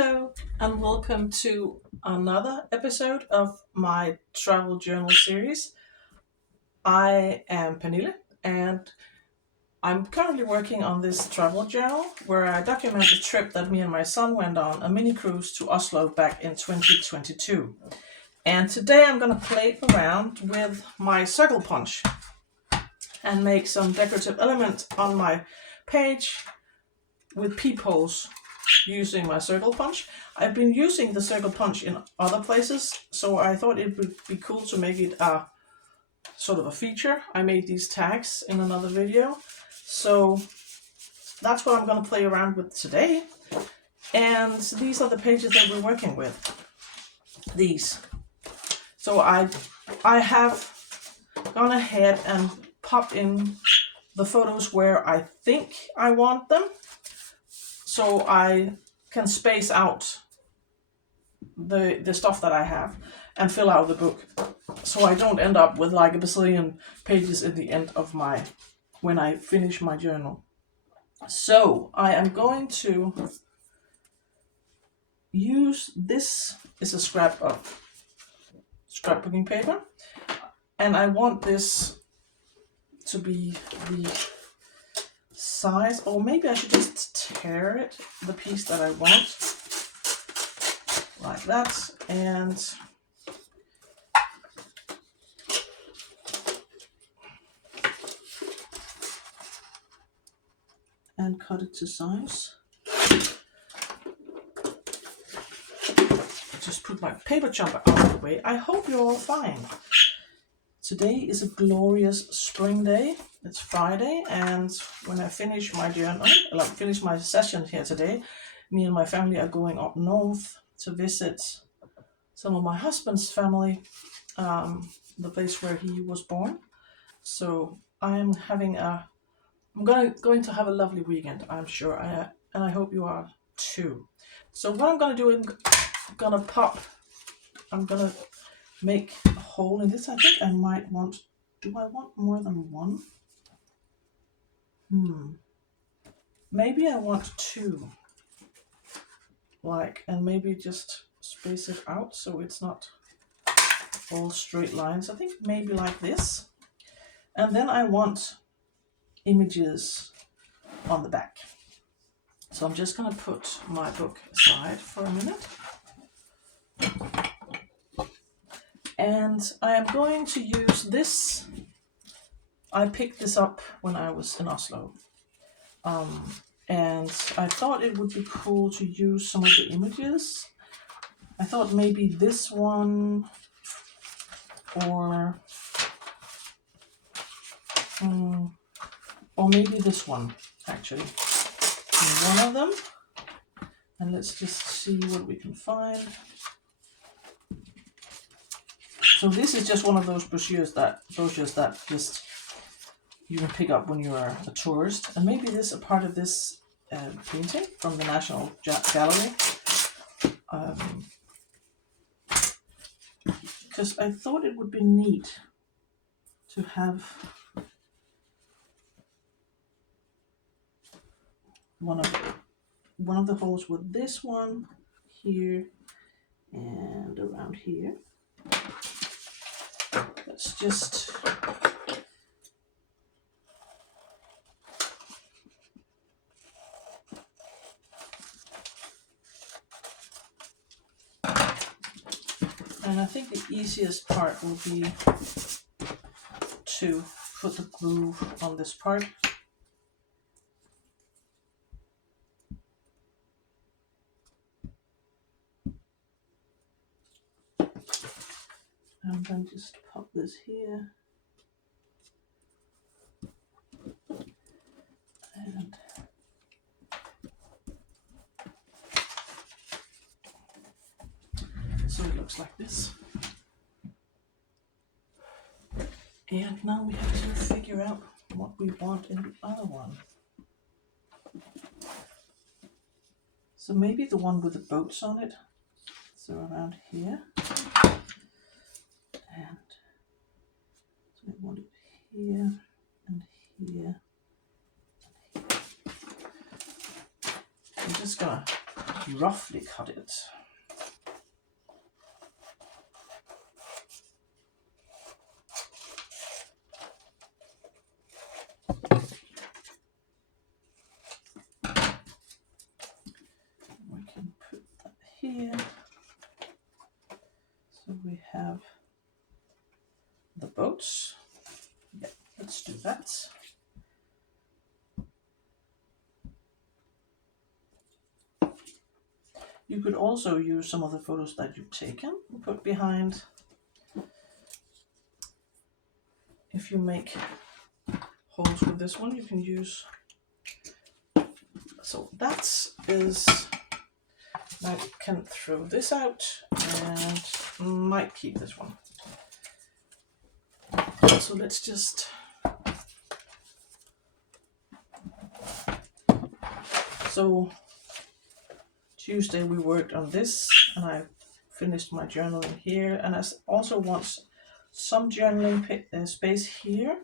Hello, and welcome to another episode of my travel journal series. I am Pernille, and I'm currently working on this travel journal where I document the trip that me and my son went on, a mini cruise to Oslo back in 2022. And today I'm going to play around with my circle punch and make some decorative elements on my page with peepholes using my circle punch. I've been using the circle punch in other places, so I thought it would be cool to make it a sort of a feature. I made these tags in another video, so that's what I'm going to play around with today. And these are the pages that we're working with. These. So I have gone ahead and popped in the photos where I think I want them, so I can space out the stuff that I have and fill out the book, so I don't end up with like a bazillion pages at the end of when I finish my journal. So I am going to use this is a scrap of scrapbooking paper, and I want this to be the size, or maybe I should just tear it, the piece that I want, like that, and cut it to size. Just put my paper jumper out of the way. I hope you're all fine. Today is a glorious spring day. It's Friday, and when I finish my journal, finish my session here today, me and my family are going up north to visit some of my husband's family, the place where he was born. So I'm going to have a lovely weekend, I'm sure, and I hope you are too. So what I'm going to do is I'm going to make a hole in this. I think I might want, do I want more than one? Maybe I want two. And maybe just space it out so it's not all straight lines. I think maybe like this. And then I want images on the back. So I'm just going to put my book aside for a minute. And I am going to use this. I picked this up when I was in Oslo. And I thought it would be cool to use some of the images. I thought maybe this one, or maybe this one, actually. One of them. And let's just see what we can find. So this is just one of those brochures that just you can pick up when you are a tourist. And maybe this is a part of this painting from the National Gallery. Because I thought it would be neat to have one of the holes with this one here and around here. Let's just and I think the easiest part will be to put the glue on this part. And then just pop this here. And so it looks like this. And now we have to figure out what we want in the other one. So maybe the one with the boats on it. So around here. And so I want it here and here. I'm just gonna roughly cut it. We can put that here. So we have the boats. Yeah, let's do that. You could also use some of the photos that you've taken and put behind. If you make holes with this one, you can use. So that is, I can throw this out and might keep this one. So let's just, so Tuesday we worked on this and I finished my journaling here, and I also want some journaling space here,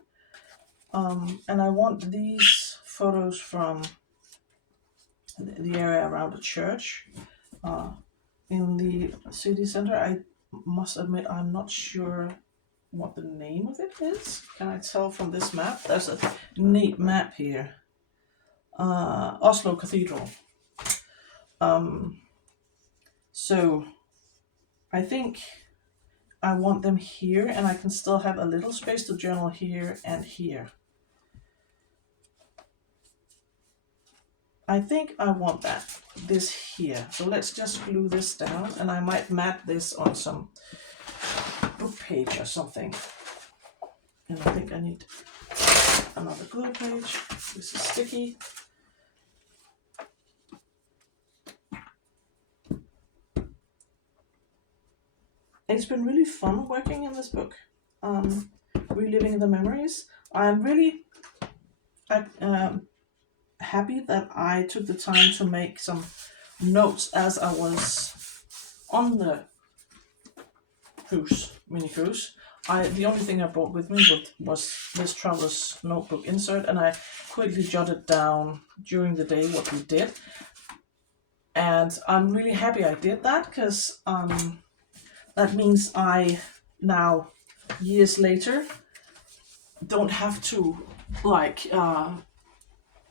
and I want these photos from the area around the church in the city center. I must admit I'm not sure what the name of it is. Can I tell from this map? There's a neat map here. Oslo Cathedral. So I think I want them here, and I can still have a little space to journal here and here. I think I want this here. So let's just glue this down, and I might mat this on some book page or something. And I think I need another glue page. This is sticky. It's been really fun working in this book, reliving the memories. I'm really happy that I took the time to make some notes as I was on the mini cruise. The only thing I brought with me was this traveler's notebook insert, and I quickly jotted down during the day what we did. And I'm really happy I did that, because that means I now, years later, don't have to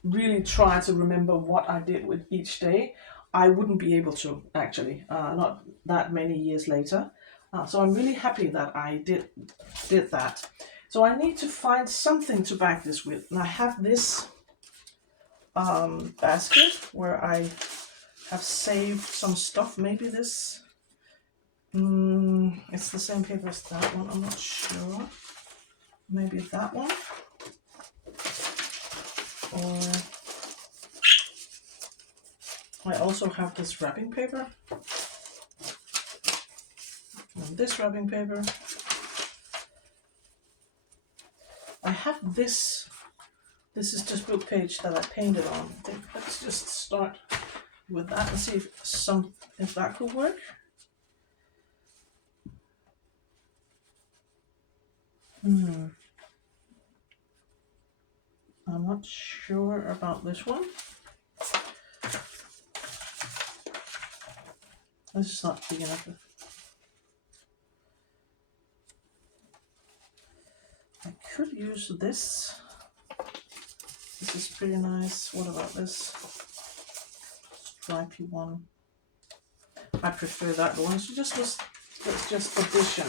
really try to remember what I did with each day. I wouldn't be able to, actually, not that many years later. So I'm really happy that I did that. So I need to find something to back this with. And I have this basket where I have saved some stuff. Maybe this, it's the same paper as that one, I'm not sure. Maybe that one. Or I also have this wrapping paper. And this wrapping paper. I have this. This is just book page that I painted on. I think let's just start with that and see if that could work. I'm not sure about this one. This is not big enough. I could use this. This is pretty nice. What about this stripy one? I prefer that one. So it's just addition.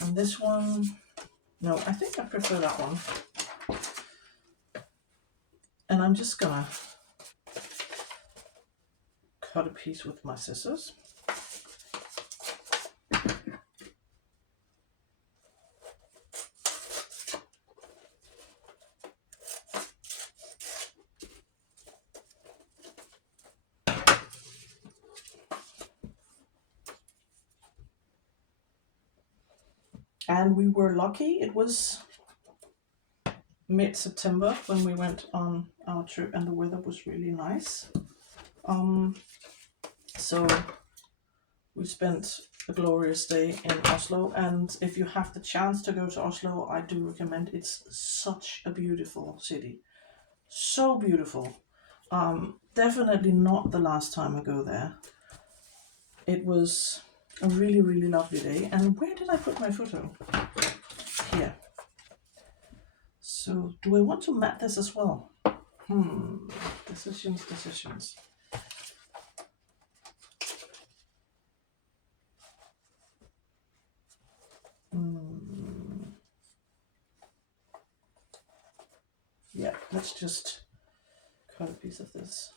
And this one, no, I think I prefer that one. And I'm just gonna cut a piece with my scissors. And we were lucky. It was mid-September when we went on our trip, and the weather was really nice. So we spent a glorious day in Oslo, and if you have the chance to go to Oslo, I do recommend. It's such a beautiful city, so beautiful. definitely not the last time I go there. It was a really, really lovely day. And where did I put my photo? Here. So do I want to mat this as well? Decisions. Yeah, let's just cut a piece of this.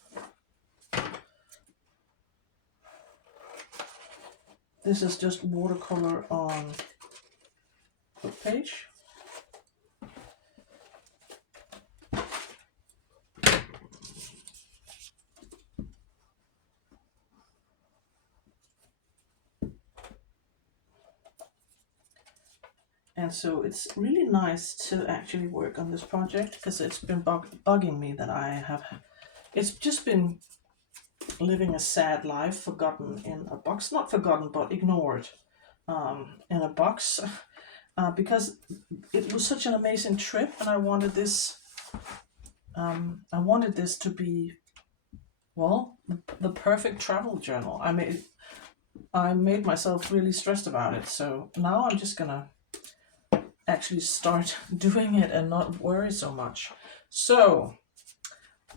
This is just watercolor on book page. And so it's really nice to actually work on this project because it's been bugging me that it's just been living a sad life, forgotten in a box, not forgotten, but ignored in a box because it was such an amazing trip and I wanted this to be, well, the perfect travel journal. I made myself really stressed about it. So now I'm just gonna actually start doing it and not worry so much. So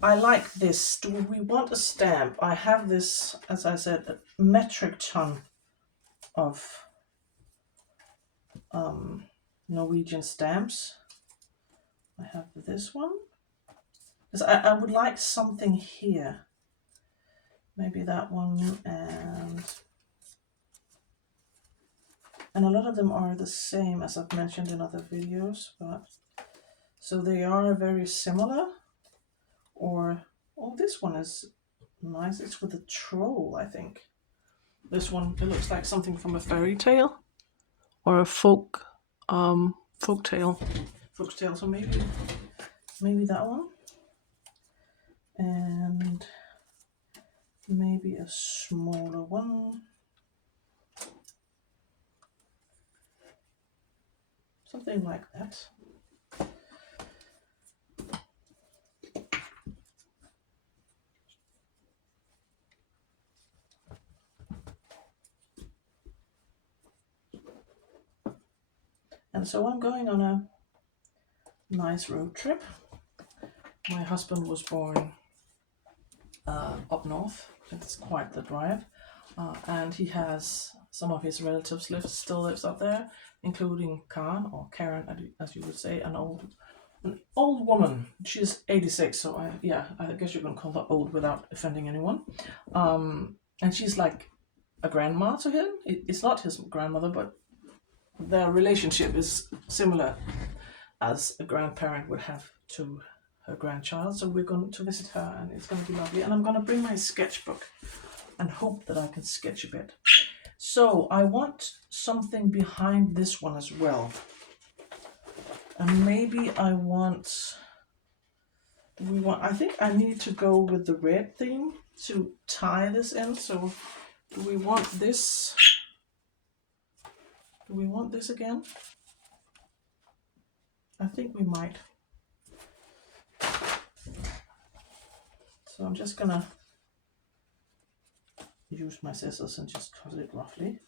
I like this. Do we want a stamp? I have this, as I said, a metric ton of Norwegian stamps. I have this one. Because I would like something here. Maybe that one, and a lot of them are the same as I've mentioned in other videos, but so they are very similar. Or, oh, this one is nice. It's with a troll, I think. This one, it looks like something from a fairy tale or a folk tale. So maybe that one. And maybe a smaller one. Something like that. And so I'm going on a nice road trip. My husband was born up north. It's quite the drive. And he has some of his relatives still lives up there, including Karen, or Karen, as you would say, an old woman. She's 86, so I guess you can call her old without offending anyone. And she's like a grandma to him. It's not his grandmother, but their relationship is similar as a grandparent would have to her grandchild. So we're going to visit her and it's going to be lovely. And I'm going to bring my sketchbook and hope that I can sketch a bit. So I want something behind this one as well. And maybe I think I need to go with the red theme to tie this in. So do we want this? Do we want this again? I think we might. So I'm just gonna use my scissors and just cut it roughly.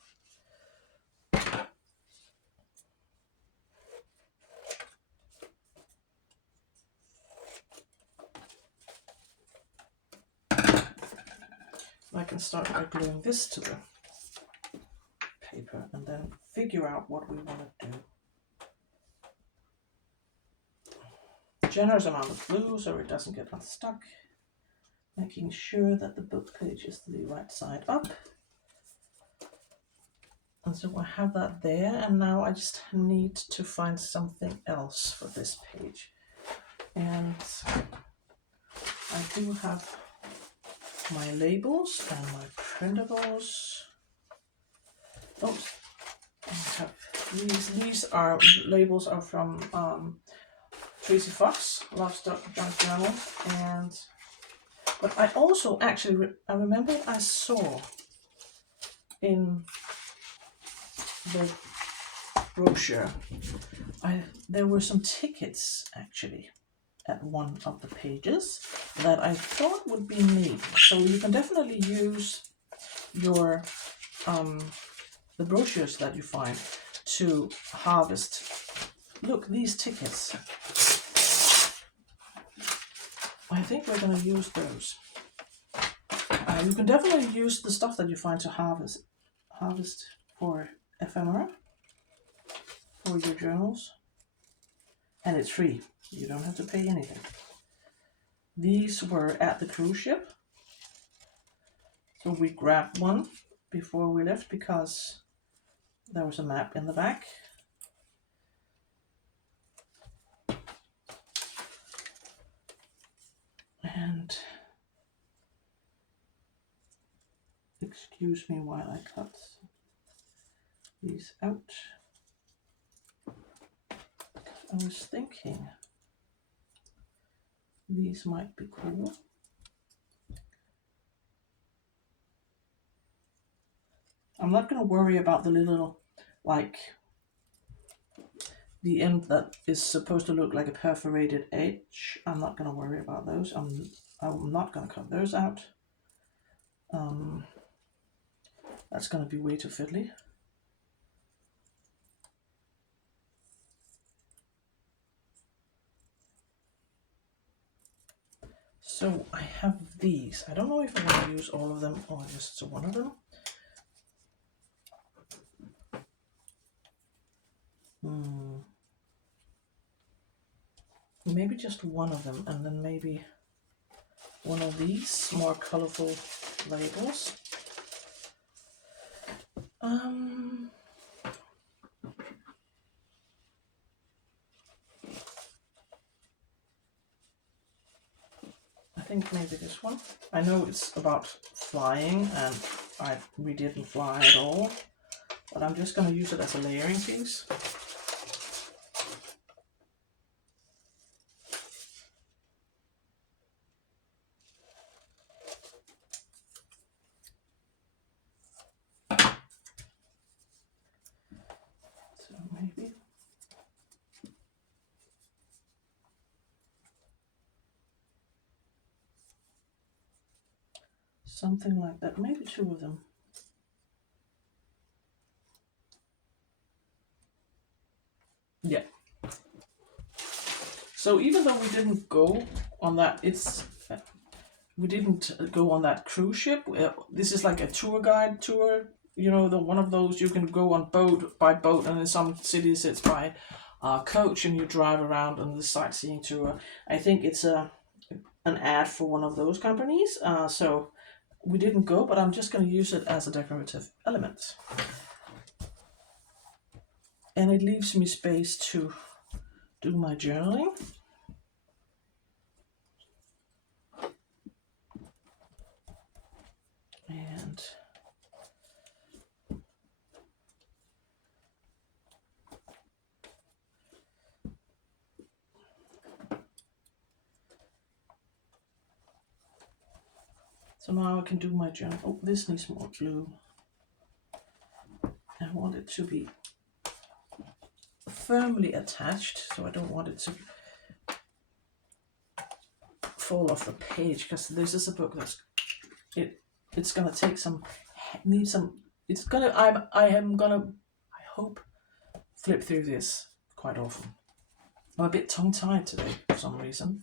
I can start by gluing this to the paper and then figure out what we want to do. Generous amount of glue so it doesn't get unstuck. Making sure that the book page is the right side up. And so I have that there, and now I just need to find something else for this page. And I do have my labels and my printables. Oops, I have these labels are from Tracy Fox, Love Stuck Junk Journal, but I also actually I remember I saw in the brochure there were some tickets actually at one of the pages that I thought would be neat. So you can definitely use your the brochures that you find to harvest. Look, these tickets. I think we're going to use those. You can definitely use the stuff that you find to harvest for ephemera for your journals, and it's free. You don't have to pay anything. These were at the cruise ship, so we grabbed one before we left because there was a map in the back. And excuse me while I cut these out. I was thinking these might be cool. I'm not going to worry about the little, like, the end that is supposed to look like a perforated edge. I'm not going to worry about those. I'm not going to cut those out. That's going to be way too fiddly. So I have these. I don't know if I want to use all of them or just one of them. Maybe just one of them, and then maybe one of these more colorful labels. I think maybe this one. I know it's about flying, and we didn't fly at all, but I'm just going to use it as a layering piece. So maybe something like that, maybe two of them. Yeah. So even though we didn't go on that, we didn't go on that cruise ship. This is like a tour guide tour. You know, the one of those you can go on by boat, and in some cities it's by coach, and you drive around on the sightseeing tour. I think it's an ad for one of those companies. So we didn't go, but I'm just going to use it as a decorative element. And it leaves me space to do my journaling. And so now I can do my journal. Oh, this needs more glue. I want it to be firmly attached, so I don't want it to fall off the page, because this is a book that's it's gonna take some I hope flip through this quite often. I'm a bit tongue-tied today for some reason.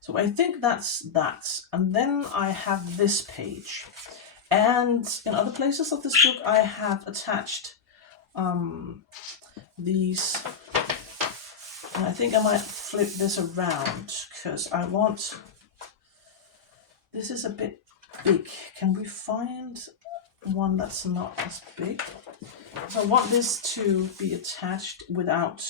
So I think that's that. And then I have this page. And in other places of this book I have attached these. And I think I might flip this around because I want, this is a bit big. Can we find one that's not as big? So I want this to be attached without,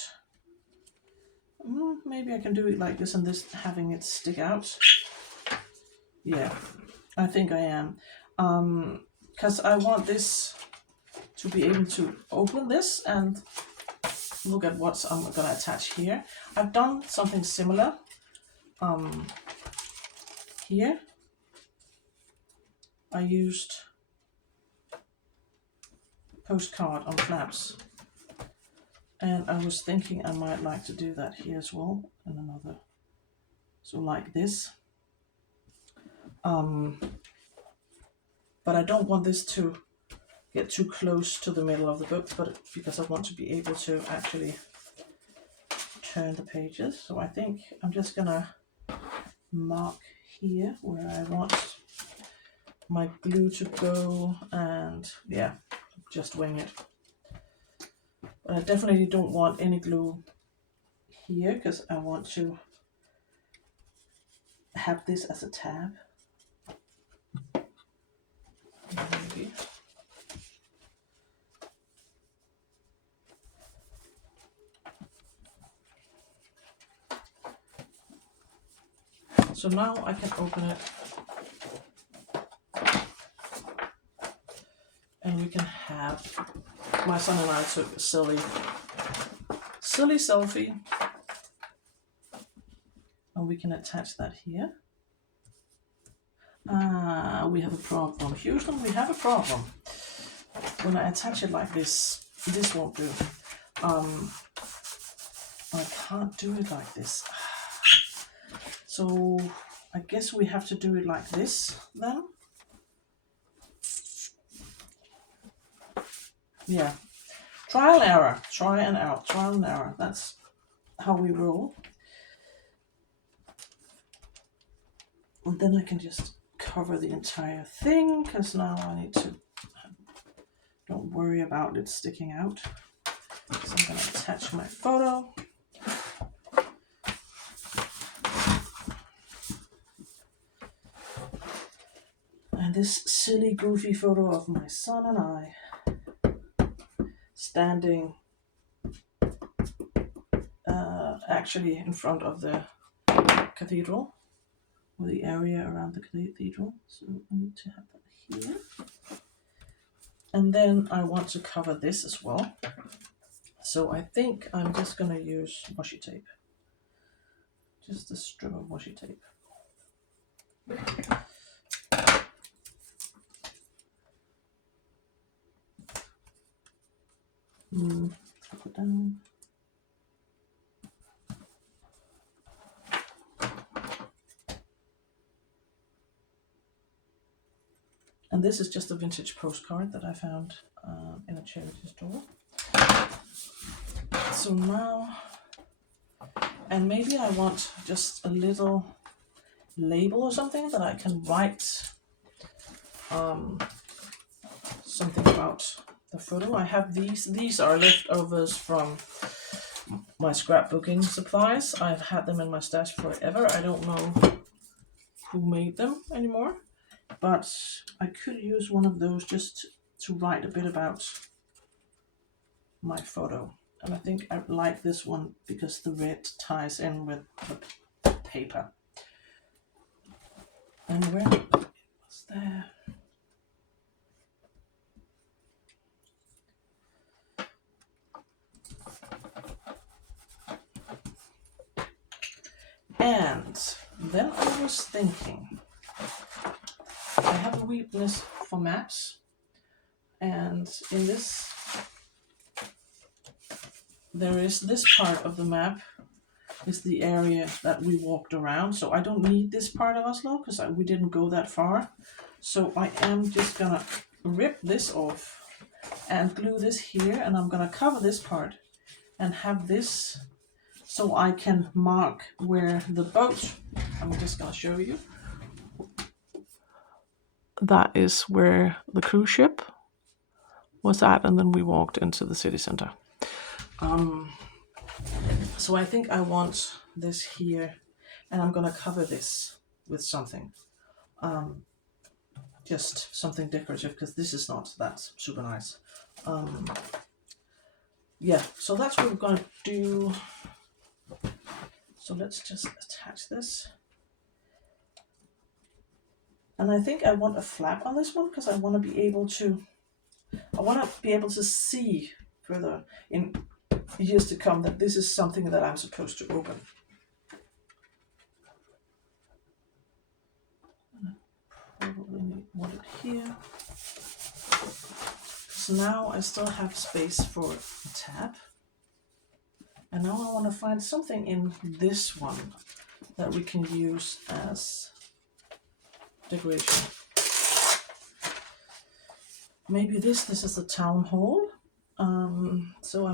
maybe I can do it like this and this having it stick out. Yeah, I think I am. Because I want this to be able to open this and look at what I'm going to attach here. I've done something similar here. I used postcard on flaps, and I was thinking I might like to do that here as well in another So like this. But I don't want this to get too close to the middle of the book, but because I want to be able to actually turn the pages. So I think I'm just gonna mark here where I want my glue to go, and yeah, just wing it. But I definitely don't want any glue here because I want to have this as a tab. Maybe. So now I can open it and we can have, my son and I took a silly selfie, and we can attach that here. We have a problem. Houston, we have a problem. When I attach it like this, this won't do. I can't do it like this. So I guess we have to do it like this then. Yeah. Trial and error. Try and error. Trial and error. That's how we roll. And then I can just cover the entire thing, because now I need to, don't worry about it sticking out. So I'm going to attach my photo. And this silly, goofy photo of my son and I standing actually in front of the cathedral, or the area around the cathedral. So I need to have that here. And then I want to cover this as well. So I think I'm just going to use washi tape. Just a strip of washi tape. Put it down. And this is just a vintage postcard that I found in a charity store. So now, and maybe I want just a little label or something that I can write something about the photo. I have these are leftovers from my scrapbooking supplies. I've had them in my stash forever. I don't know who made them anymore, but I could use one of those just to write a bit about my photo. And I think I like this one because the red ties in with the paper. And where was there? And then I was thinking, I have a weakness for maps, and in this, there is this part of the map is the area that we walked around. So I don't need this part of Oslo because we didn't go that far. So I am just gonna rip this off and glue this here, and I'm gonna cover this part and have this so I can mark where the boat, I'm just gonna show you. That is where the cruise ship was at, and then we walked into the city center. So I think I want this here, and I'm gonna cover this with something, just something decorative, because this is not that super nice. Yeah, so that's what we're gonna do. So let's just attach this. And I think I want a flap on this one because I want to be able to see further in years to come that this is something that I'm supposed to open. I probably want it here. So now I still have space for a tab. And now I want to find something in this one that we can use as decoration. Maybe this is the town hall. So I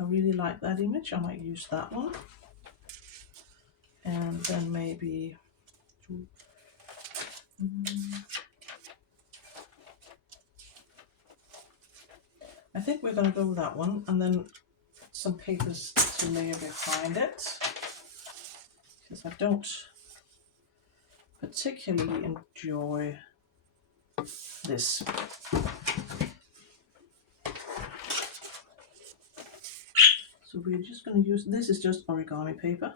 really like that image. I might use that one. And then maybe, I think we're going to go with that one, and then some papers to layer behind it, because I don't particularly enjoy this. So we're just going to use, this is just origami paper.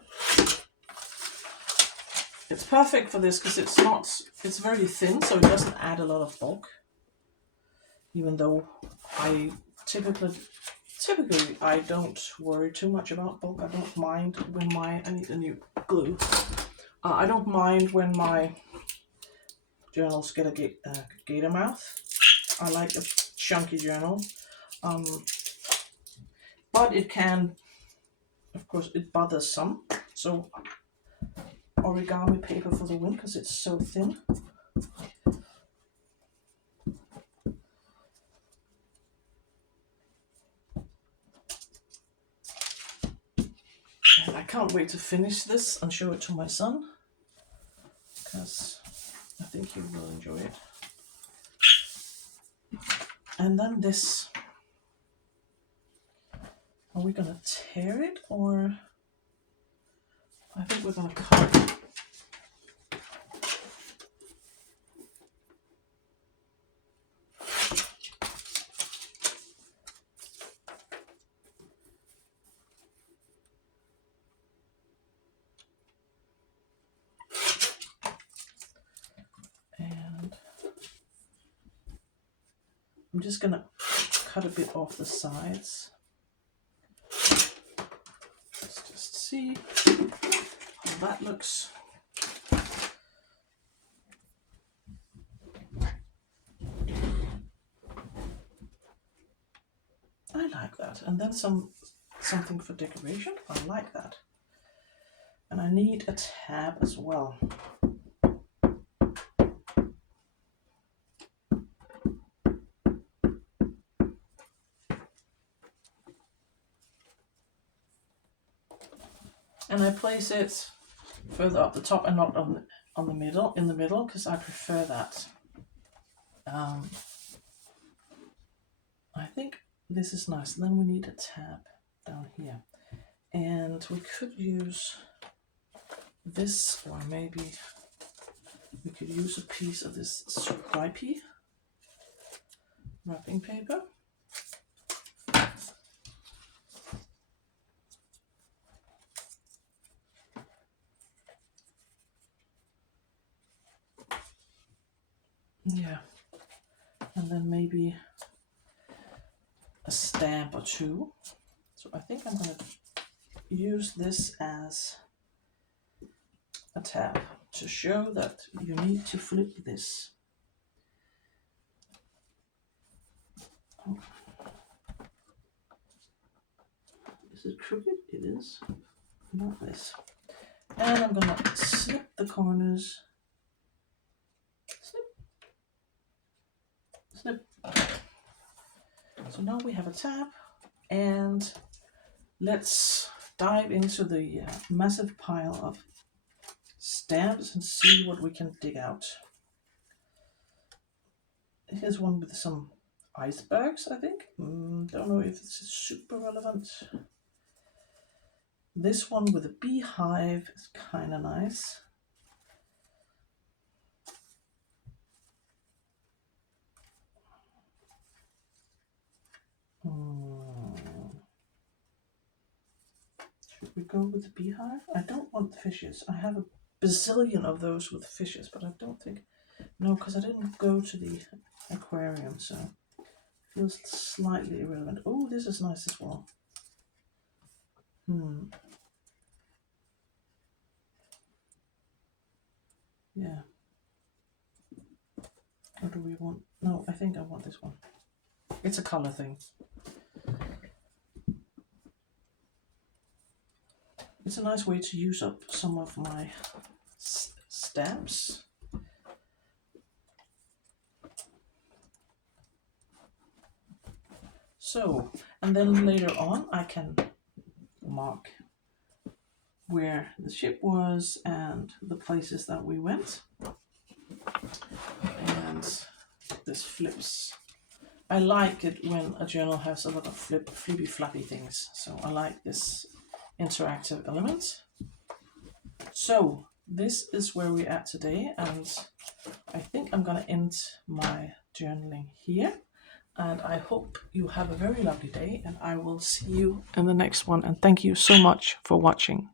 It's perfect for this because it's very thin, so it doesn't add a lot of bulk. Even though I typically I don't worry too much about bulk. I don't mind when I need a new glue. I don't mind when my journals get a gator mouth. I like a chunky journal. But it can, of course, it bothers some. So origami paper for the win because it's so thin. And I can't wait to finish this and show it to my son, because I think he will enjoy it. And then this, are we gonna tear it, or I think we're gonna cut it. And I'm just gonna cut a bit off the sides. Let's just see how that looks. I like that. And then something for decoration. I like that. And I need a tab as well. And I place it further up the top and not on the middle, in the middle, because I prefer that. I think this is nice. Then we need a tab down here. And we could use this, or maybe we could use a piece of this stripy wrapping paper. Yeah, and then maybe a stamp or two. So I think I'm going to use this as a tab to show that you need to flip this. Oh. Is it crooked? It is. Not this. And I'm going to snip the corners. Snip. Snip. So now we have a tab, and let's dive into the massive pile of stamps and see what we can dig out. Here's one with some icebergs, I think. Don't know if it's super relevant. This one with a beehive is kind of nice. Should we go with the beehive? I don't want fishes. I have a bazillion of those with fishes, but I don't think... No, because I didn't go to the aquarium, so it feels slightly irrelevant. Oh, this is nice as well. Yeah. Or do we want... No, I think I want this one. It's a color thing. it's a nice way to use up some of my stamps. So, and then later on I can mark where the ship was and the places that we went. And this flips. I like it when a journal has a lot of flippy flappy things. So I like this interactive element. So this is where we're at today, and I think I'm gonna end my journaling here. And I hope you have a very lovely day, and I will see you in the next one. And thank you so much for watching.